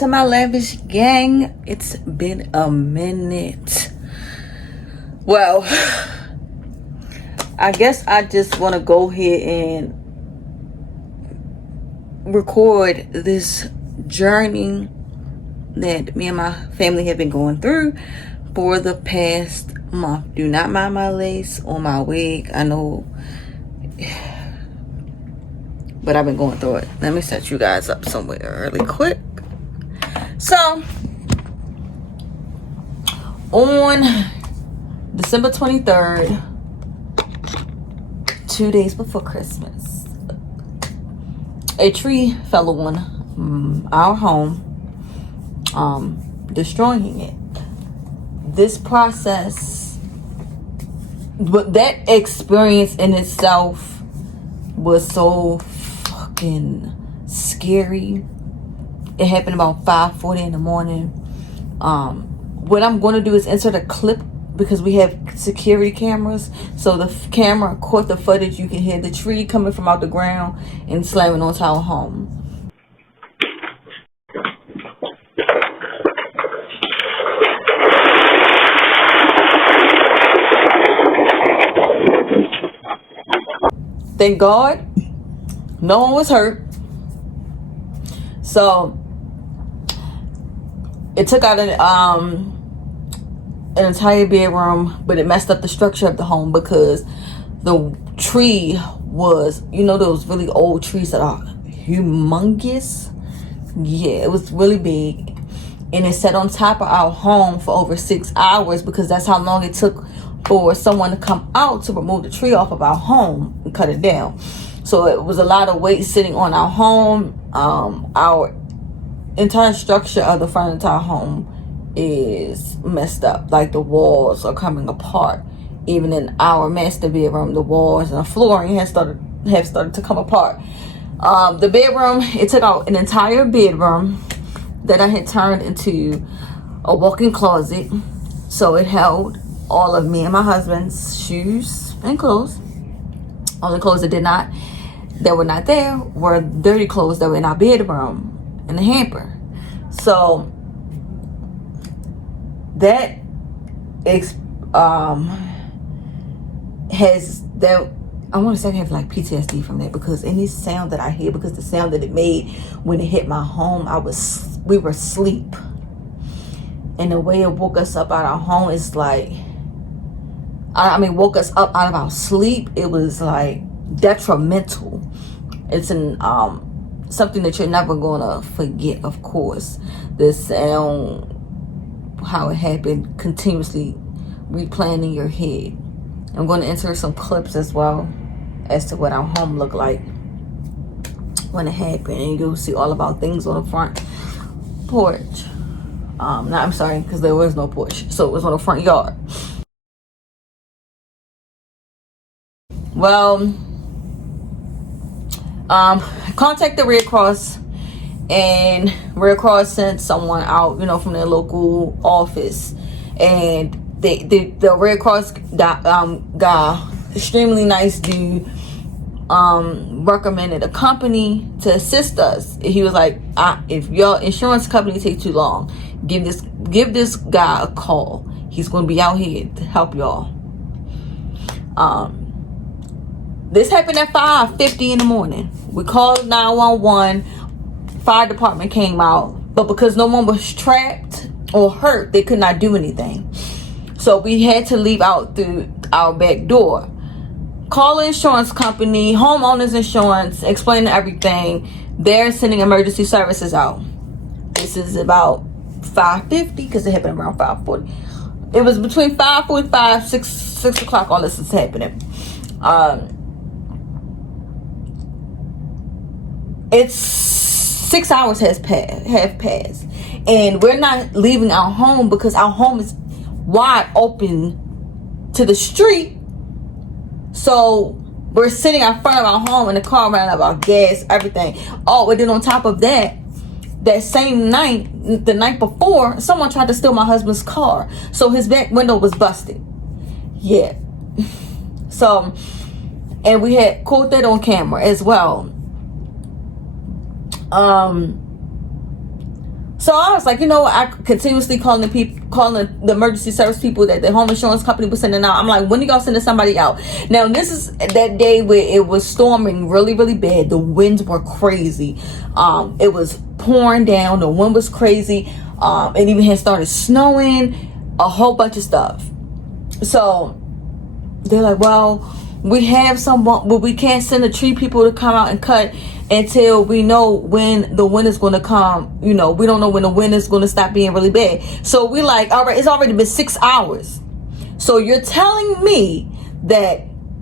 to my Lavish Gang. It's been a minute. Well, I guess I just want to go ahead and record this journey that me and my family have been going through for the past month. Do not mind my lace or my wig. I know, but I've been going through it. Let me set you guys up somewhere really quick. So, on December 23rd, 2 days before Christmas, a tree fell on our home, destroying it. This process, but that experience in itself was so fucking scary. It happened about 5:40 in the morning. What I'm going to do is insert a clip because we have security cameras. So the camera caught the footage. You can hear the tree coming from out the ground and slamming onto our home. Thank God, no one was hurt. So it took out an entire bedroom, but it messed up the structure of the home because the tree was, you know, those really old trees that are humongous. Yeah, it was really big, and it sat on top of our home for over 6 hours because that's how long it took for someone to come out to remove the tree off of our home and cut it down. So it was a lot of weight sitting on our home. Our entire structure of the front of our home is messed up. Like the walls are coming apart. Even in our master bedroom, the walls and the flooring have started to come apart. The bedroom, it took out an entire bedroom that I had turned into a walk-in closet. So it held all of me and my husband's shoes and clothes. All the clothes that were not there were dirty clothes that were in our bedroom in the hamper. So that has that, I want to say I have like PTSD from that, because any sound that I hear, because the sound that it made when it hit my home, we were asleep, and the way it woke us up out of our home is like, woke us up out of our sleep. It was like detrimental. It's something that you're never gonna forget, of course. The sound, how it happened, continuously replaying in your head. I'm going to insert some clips as well as to what our home looked like when it happened, and you'll see all of our things on the front porch. I'm sorry, because there was no porch, so it was on the front yard. Well, contact the Red Cross, and Red Cross sent someone out, from their local office, and the Red Cross guy, extremely nice dude, recommended a company to assist us. He was like, if your insurance company takes too long, give this guy a call. He's going to be out here to help y'all. This happened at 5:50 in the morning. We called 911. Fire department came out, but because no one was trapped or hurt, they could not do anything. So we had to leave out through our back door. Call the insurance company, homeowners insurance, explain everything. They're sending emergency services out. This is about 5:50 because it happened around 5:40. It was between 5:45, 6 o'clock. All this is happening. It's 6 hours have passed, and we're not leaving our home because our home is wide open to the street. So we're sitting in front of our home in the car, running out of our gas, everything. Oh, and then on top of that, that same night, the night before, someone tried to steal my husband's car, so his back window was busted. Yeah. So, and we had caught that on camera as well. So I was like, you know, I continuously calling the emergency service people that the home insurance company was sending out. I'm like, when are y'all sending somebody out? Now, this is that day where it was storming really, really bad. The winds were crazy. It was pouring down. The wind was crazy. It even had started snowing. A whole bunch of stuff. So they're like, well, we have someone, but we can't send the tree people to come out and cut until we know when the wind is going to come. You know, we don't know when the wind is going to stop being really bad. So we like, all right, it's already been 6 hours. So you're telling me that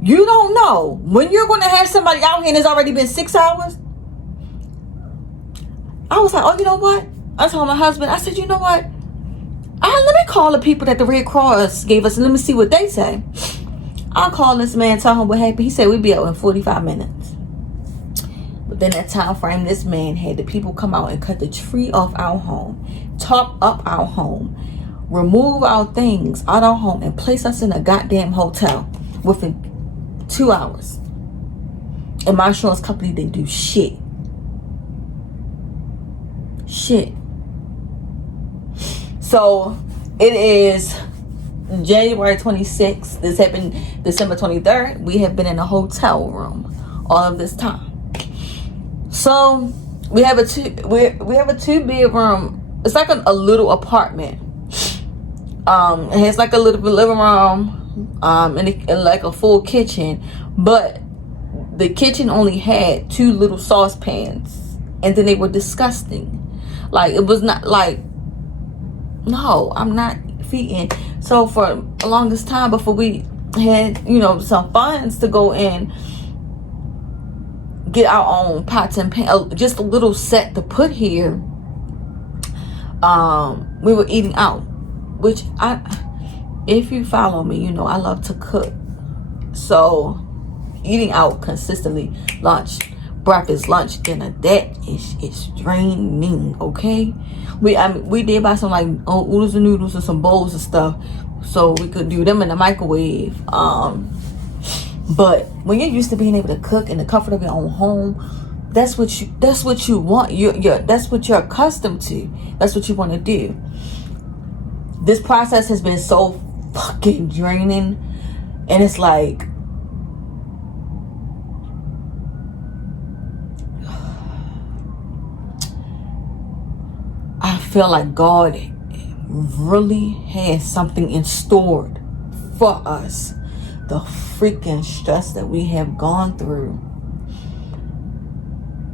you don't know when you're going to have somebody out here and it's already been 6 hours? I was like, oh, you know what? I told my husband, I said, you know what? Let me call the people that the Red Cross gave us and let me see what they say. I'll call this man, tell him what happened. He said we'd be out in 45 minutes. But then that time frame, this man had the people come out and cut the tree off our home, top up our home, remove our things out our home, and place us in a goddamn hotel within 2 hours. And my insurance company didn't do shit. Shit. So it is January 26th. This happened December 23rd. We have been in a hotel room all of this time. So we have a two bedroom. It's like a little apartment. It has like a little living room, and like a full kitchen. But the kitchen only had 2 little saucepans, and then they were disgusting. Like, it was not like, no, I'm not feeding. So for the longest time before we had, you know, some funds to go in, get our own pots and pans, just a little set to put here, we were eating out, which if you follow me, you know I love to cook. So eating out consistently, lunch, breakfast, lunch, dinner, that is draining. Okay, we did buy some like oodles and noodles and some bowls and stuff, so we could do them in the microwave. But when you're used to being able to cook in the comfort of your own home, that's what you want. That's what you're accustomed to. That's what you want to do. This process has been so fucking draining, and it's like, I feel like God really has something in store for us. The freaking stress that we have gone through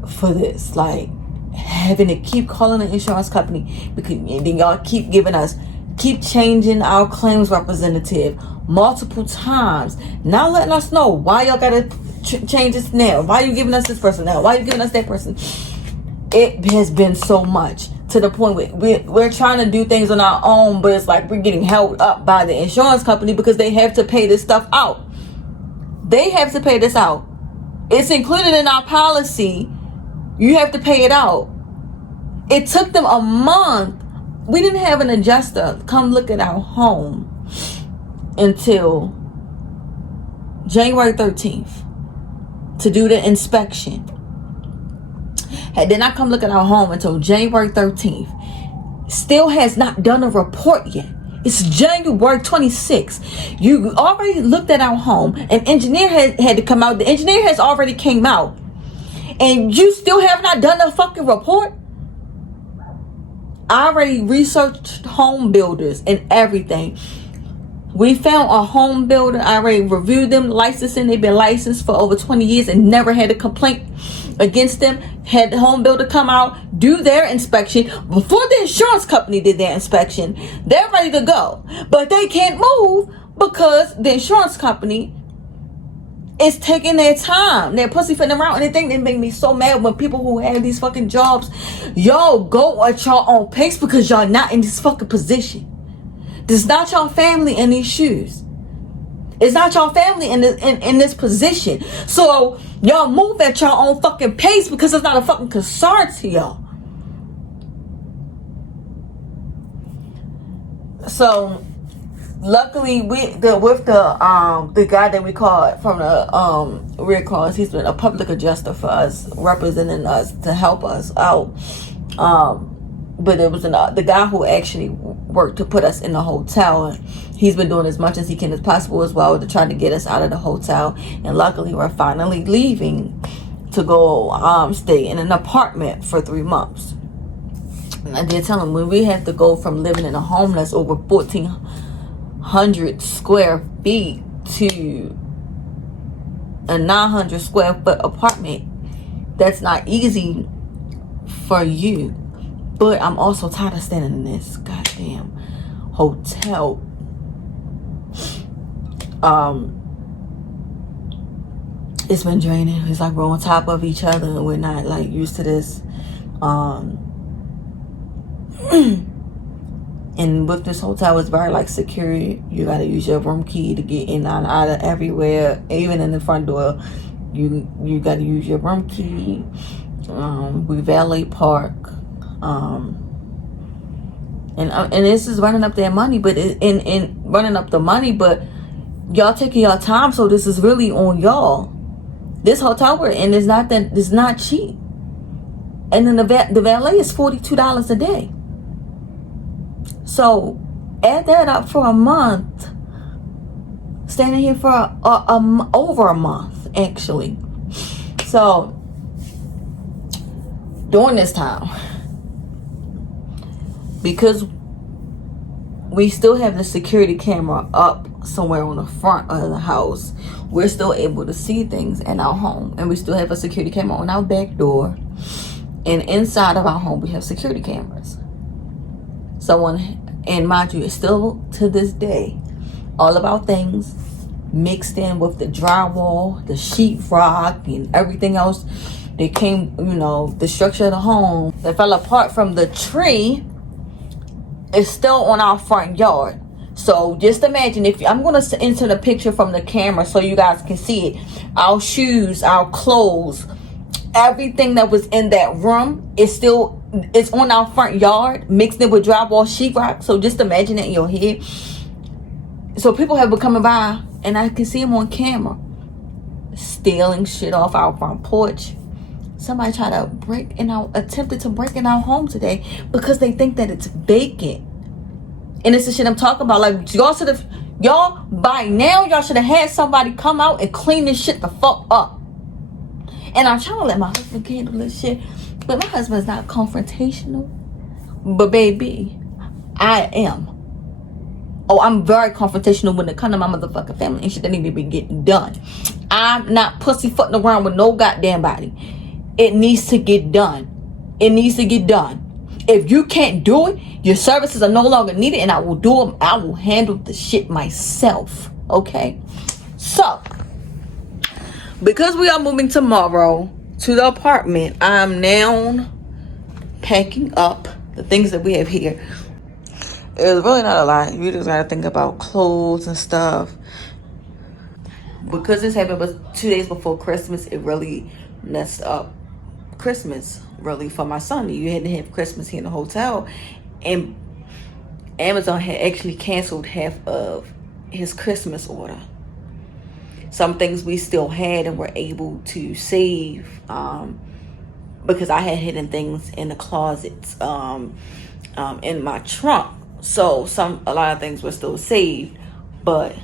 for this, like having to keep calling the insurance company, because then y'all keep changing our claims representative multiple times, not letting us know why y'all gotta change this now, why you giving us this person now, why you giving us that person. It has been so much, to the point where we're trying to do things on our own, but it's like we're getting held up by the insurance company because they have to pay this stuff out. They have to pay this out. It's included in our policy. You have to pay it out. It took them a month. We didn't have an adjuster come look at our home until January 13th to do the inspection. Had did not come look at our home until January 13th. Still has not done a report yet. It's January 26th. You already looked at our home. An engineer had to come out. The engineer has already came out. And you still have not done a fucking report? I already researched home builders and everything. We found a home builder. I already reviewed them, licensing. They've been licensed for over 20 years and never had a complaint against them. Had the home builder come out, do their inspection before the insurance company did their inspection. They're ready to go, but they can't move because the insurance company is taking their time. They're pussyfooting around, and they think they make me so mad when people who have these fucking jobs, y'all go at your own pace because y'all not in this fucking position. This is not your family in these shoes. It's not your family in this position. So y'all move at your own fucking pace because it's not a fucking concern to y'all. So luckily with the guy that we called from the Red Cross, he's been a public adjuster for us, representing us to help us out. but it was the guy who actually worked to put us in the hotel, and he's been doing as much as he can as possible as well to try to get us out of the hotel. And luckily we're finally leaving to go stay in an apartment for 3 months. And I did tell him, when we have to go from living in a home that's over 1,400 square feet to a 900 square foot apartment, that's not easy for you. But I'm also tired of standing in this goddamn hotel. It's been draining. It's like we're on top of each other and we're not like used to this. And with this hotel, it's very like secure. You gotta use your room key to get in and out of everywhere. Even in the front door, you gotta use your room key. We valet park. And this is running up their money, but running up the money, but y'all taking y'all time, so this is really on y'all. This hotel we're in is not cheap, and then the valet is $42 a day. So add that up for a month. Standing here for over a month actually. So during this time, because we still have the security camera up somewhere on the front of the house, we're still able to see things in our home. And we still have a security camera on our back door. And inside of our home, we have security cameras. And mind you, it's still to this day, all of our things mixed in with the drywall, the sheetrock, and everything else that came, the structure of the home that fell apart from the tree is still on our front yard. So just imagine, if I'm going to enter the picture from the camera so you guys can see it. Our shoes, our clothes, everything that was in that room is on our front yard, mixed in with drywall, sheetrock. So just imagine it in your head. So people have been coming by, and I can see them on camera stealing shit off our front porch. Somebody tried to attempted to break in our home today because they think that it's vacant. And it's the shit I'm talking about. Like, by now, y'all should have had somebody come out and clean this shit the fuck up. And I'm trying to let my husband handle this shit. But my husband's not confrontational. But baby, I am. Oh, I'm very confrontational when it comes to my motherfucking family and shit that need to be getting done. I'm not pussyfooting around with no goddamn body. It needs to get done. It needs to get done. If you can't do it, your services are no longer needed, and I will do them. I will handle the shit myself. Okay? So, because we are moving tomorrow to the apartment, I'm now packing up the things that we have here. It's really not a lot. You just gotta think about clothes and stuff. Because this happened 2 days before Christmas, it really messed up Christmas, really, for my son. You had to have Christmas here in the hotel, and Amazon had actually canceled half of his Christmas order. Some things we still had and were able to save, because I had hidden things in the closets, in my trunk. So a lot of things were still saved, but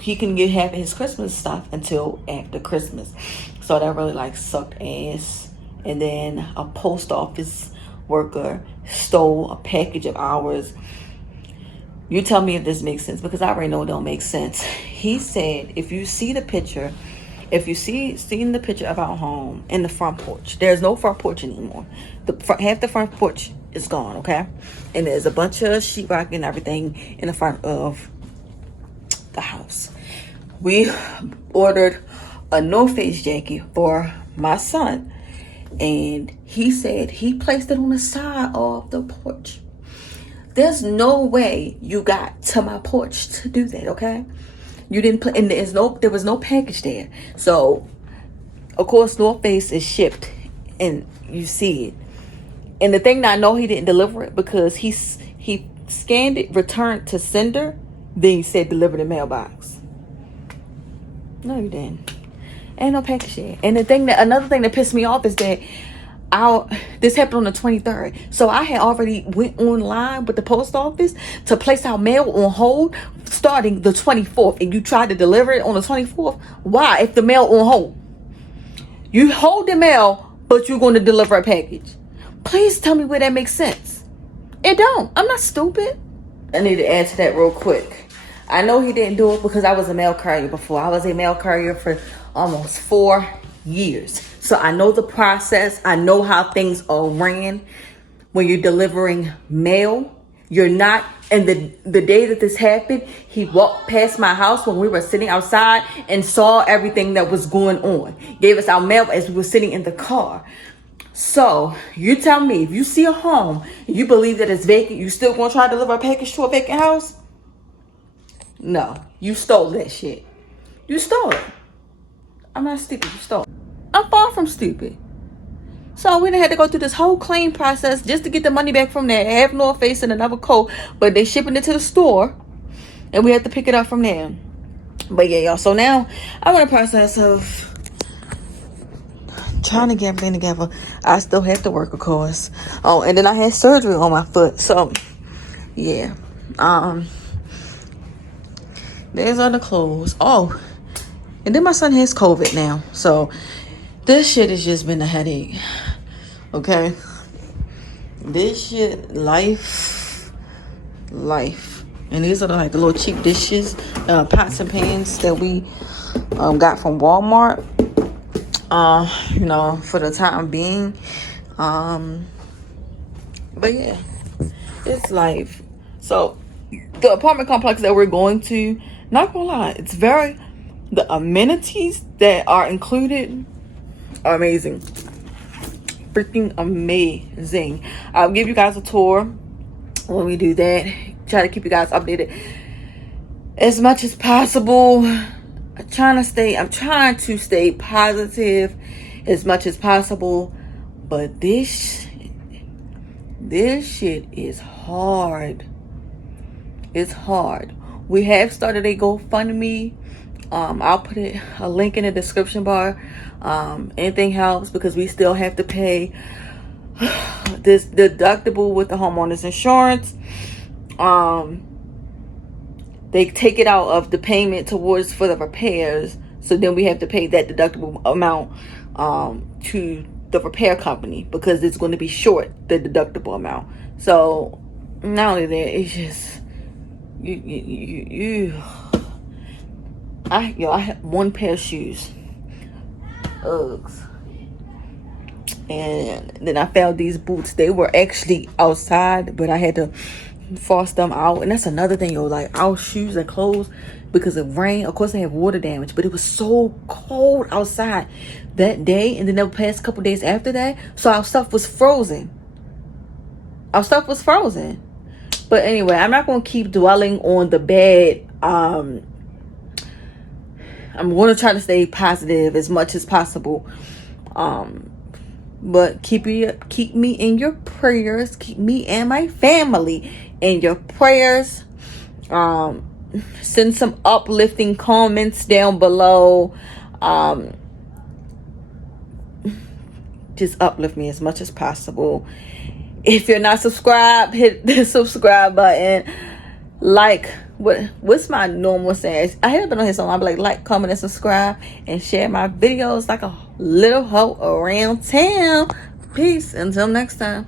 he couldn't get half of his Christmas stuff until after Christmas. So that really sucked ass. And then a post office worker stole a package of ours. You tell me if this makes sense, because I already know it don't make sense. He said, if you see the picture, seen the picture of our home in the front porch, there's no front porch anymore. Half the front porch is gone, okay? And there's a bunch of sheetrock and everything in the front of the house. We ordered a North Face jacket for my son, and he said he placed it on the side of the porch. There's no way you got to my porch to do that, okay? You didn't put, and there was no package there. So, of course, North Face is shipped, and you see it. And the thing that I know he didn't deliver it, because he scanned it, returned to sender, then he said deliver the mailbox. No, you didn't. Ain't no package there. And another thing that pissed me off is that this happened on the 23rd. So I had already went online with the post office to place our mail on hold starting the 24th. And you tried to deliver it on the 24th. Why? If the mail on hold. You hold the mail, but you're going to deliver a package. Please tell me where that makes sense. It don't. I'm not stupid. I need to add to that real quick. I know he didn't do it because I was a mail courier before. I was a mail courier for almost 4 years. So I know the process. I know how things are ran when you're delivering mail. You're not, and the day that this happened, he walked past my house when we were sitting outside and saw everything that was going on. Gave us our mail as we were sitting in the car. So you tell me, if you see a home and you believe that it's vacant, you still gonna try to deliver a package to a vacant house? No, you stole that shit. You stole it. I'm not stupid, you stole it. I'm far from stupid. So we done had to go through this whole claim process just to get the money back from there. Have North Face and another coat, but they shipping it to the store, and we had to pick it up from there. But yeah, y'all. So now I'm in the process of trying to get everything together. I still have to work, of course. Oh, and then I had surgery on my foot. So yeah, there's other clothes. Oh, and then my son has COVID now. So this shit has just been a headache. Okay, this shit, life, and these are like the little cheap dishes, pots and pans that we got from Walmart. You know, for the time being. But yeah, it's life. So the apartment complex that we're going to, not gonna lie, it's very, the amenities that are included are amazing. Freaking amazing. I'll give you guys a tour when we do that. Try to keep you guys updated as much as possible. I'm trying to stay positive as much as possible, but this shit is hard. It's hard. We have started a GoFundMe. I'll put a link in the description bar. Anything helps because we still have to pay this deductible with the homeowner's insurance. They take it out of the payment towards for the repairs, so then we have to pay that deductible amount to the repair company because it's going to be short the deductible amount. So not only that, it's just I had one pair of shoes, Uggs, and then I found these boots. They were actually outside, but I had to force them out. And that's another thing, yo, like our shoes and clothes, because of rain, of course they have water damage, but it was so cold outside that day, and then the past couple days after that, so our stuff was frozen. But anyway, I'm not going to keep dwelling on the bad. I'm going to try to stay positive as much as possible. But keep me in your prayers. Keep me and my family in your prayers. Send some uplifting comments down below. Just uplift me as much as possible. If you're not subscribed, hit the subscribe button. Like, what's my normal saying? I haven't been on here so long. I'm like, comment, and subscribe, and share my videos like a little hoe around town. Peace. Until next time.